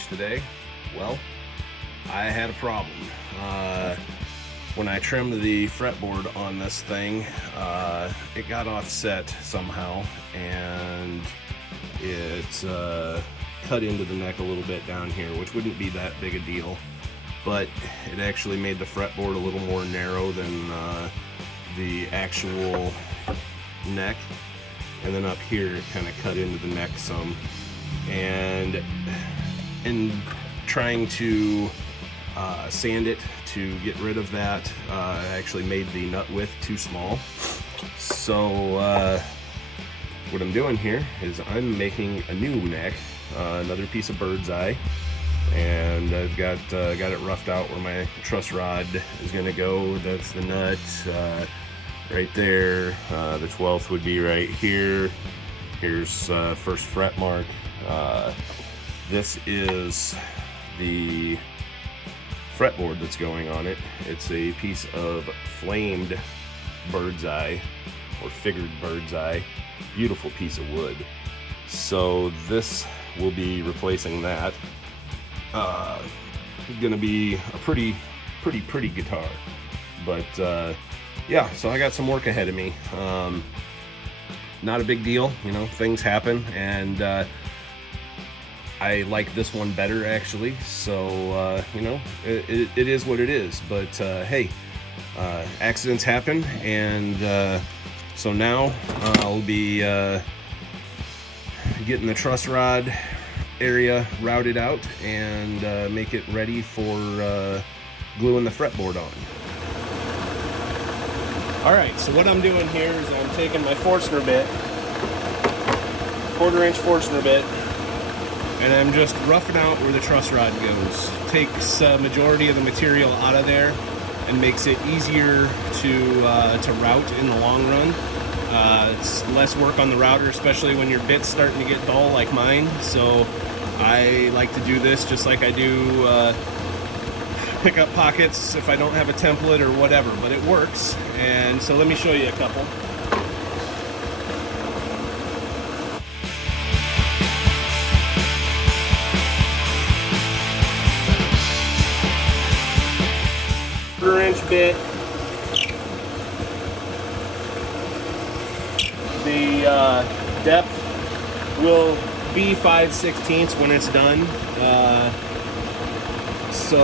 wrench today? Well, I had a problem. When I trimmed the fretboard on this thing, it got offset somehow, and it cut into the neck a little bit down here, which wouldn't be that big a deal, but it actually made the fretboard a little more narrow than the actual neck. And then up here it kind of cut into the neck some, and in trying to sand it to get rid of that, I actually made the nut width too small. So what I'm doing here is I'm making a new neck, another piece of bird's eye, and I've got it roughed out where my truss rod is going to go. That's the nut right there. The 12th would be right here. Here's first fret mark. This is the fretboard that's going on it. It's a piece of flamed bird's eye, or figured bird's eye. Beautiful piece of wood. So this will be replacing that. Gonna be a pretty guitar, but yeah, so I got some work ahead of me. Not a big deal, you know, things happen, and I like this one better actually, so you know, it is what it is. But hey, accidents happen, and so now I'll be getting the truss rod area routed out and make it ready for gluing the fretboard on. Alright, so what I'm doing here is I'm taking my Forstner bit, 1/4 inch Forstner bit, and I'm just roughing out where the truss rod goes. Takes majority of the material out of there and makes it easier to route in the long run. It's less work on the router, especially when your bit's starting to get dull like mine. So I like to do this just like I do pickup pockets if I don't have a template or whatever, but it works. And so let me show you a couple. Inch bit. The depth will be 5/16 when it's done. So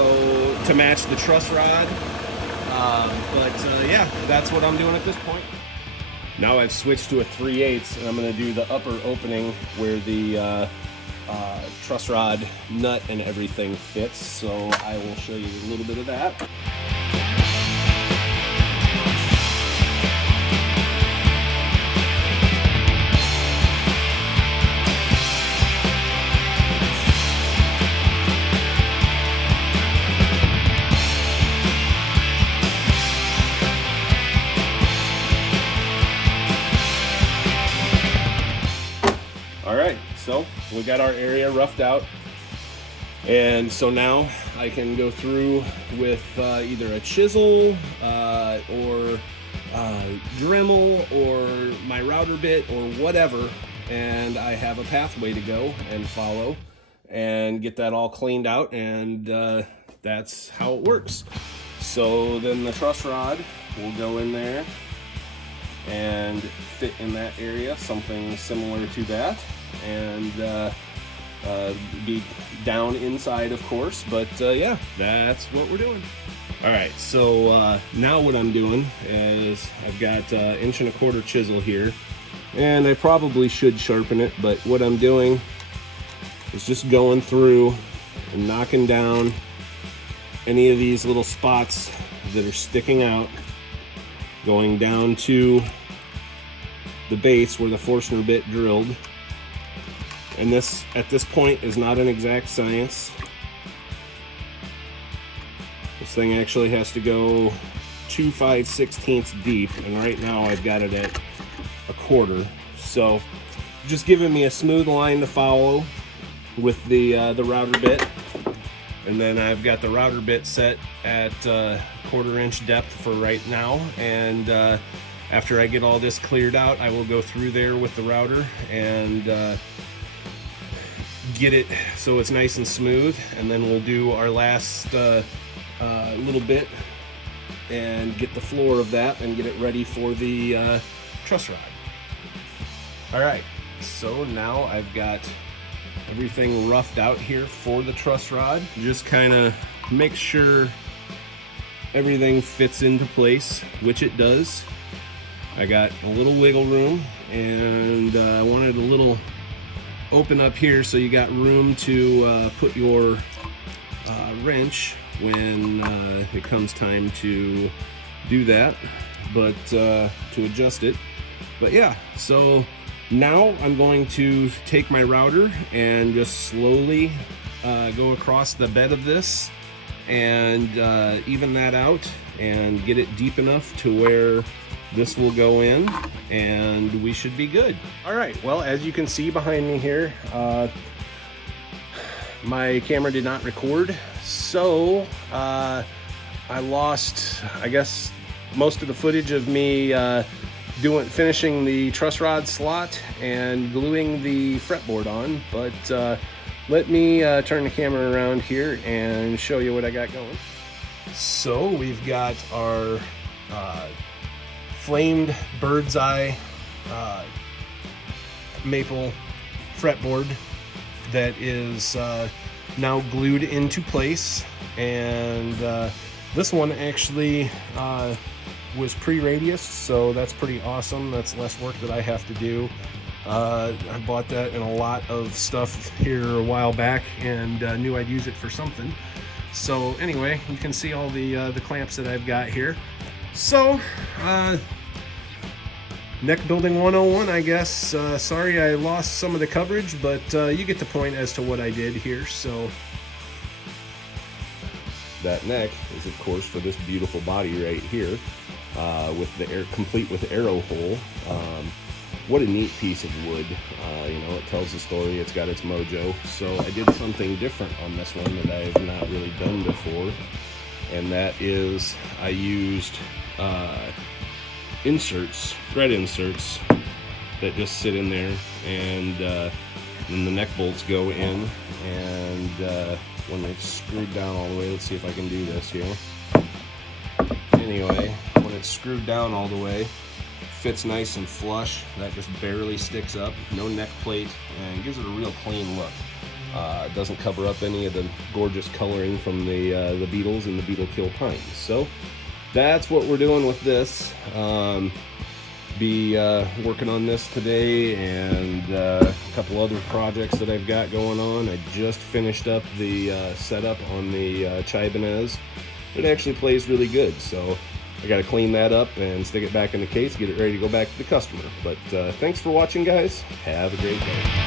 to match the truss rod. But yeah, that's what I'm doing at this point. Now I've switched to a 3/8, and I'm going to do the upper opening where the truss rod nut and everything fits. So I will show you a little bit of that. Alright, so we got our area roughed out, and so now I can go through with either a chisel or Dremel or my router bit or whatever, and I have a pathway to go and follow and get that all cleaned out, and that's how it works. So then the truss rod will go in there and fit in that area, something similar to that, and be down inside, of course. But yeah, that's what we're doing. Alright, so now what I'm doing is I've got 1¼ inch chisel here, and I probably should sharpen it, but what I'm doing is just going through and knocking down any of these little spots that are sticking out, going down to the base where the Forstner bit drilled. And this, at this point, is not an exact science. This thing actually has to go 2 5/16 deep, and right now I've got it at 1/4. So just giving me a smooth line to follow with the router bit. And then I've got the router bit set at 1/4 inch depth for right now, and after I get all this cleared out, I will go through there with the router and get it so it's nice and smooth, and then we'll do our last little bit and get the floor of that and get it ready for the truss rod. Alright, so now I've got everything roughed out here for the truss rod. Just kind of make sure everything fits into place, which it does. I got a little wiggle room, and I wanted a little open up here so you got room to put your wrench when it comes time to do that, but to adjust it. But yeah, so now I'm going to take my router and just slowly go across the bed of this and even that out and get it deep enough to where this will go in, and we should be good. All right, well, as you can see behind me here, my camera did not record, so I lost, I guess, most of the footage of me finishing the truss rod slot and gluing the fretboard on. But let me turn the camera around here and show you what I got going. So we've got our flamed bird's eye maple fretboard that is now glued into place, and this one actually was pre-radius, so that's pretty awesome. That's less work that I have to do. I bought that in a lot of stuff here a while back and knew I'd use it for something. So anyway, you can see all the clamps that I've got here. So neck building 101, I guess. Sorry I lost some of the coverage, but you get the point as to what I did here. So that neck is of course for this beautiful body right here, with the complete with arrow hole. What a neat piece of wood. You know, it tells a story, it's got its mojo. So I did something different on this one that I've not really done before, and that is I used inserts, thread inserts that just sit in there, and then the neck bolts go in, and when it's screwed down all the way, let's see if I can do this here. Anyway, when it's screwed down all the way, fits nice and flush. That just barely sticks up, no neck plate, and gives it a real clean look. It doesn't cover up any of the gorgeous coloring from the beetles and the beetle kill pines. So that's what we're doing with this. Be working on this today, and a couple other projects that I've got going on. I just finished up the setup on the Chibonez. It actually plays really good, so I got to clean that up and stick it back in the case, get it ready to go back to the customer. But thanks for watching, guys. Have a great day.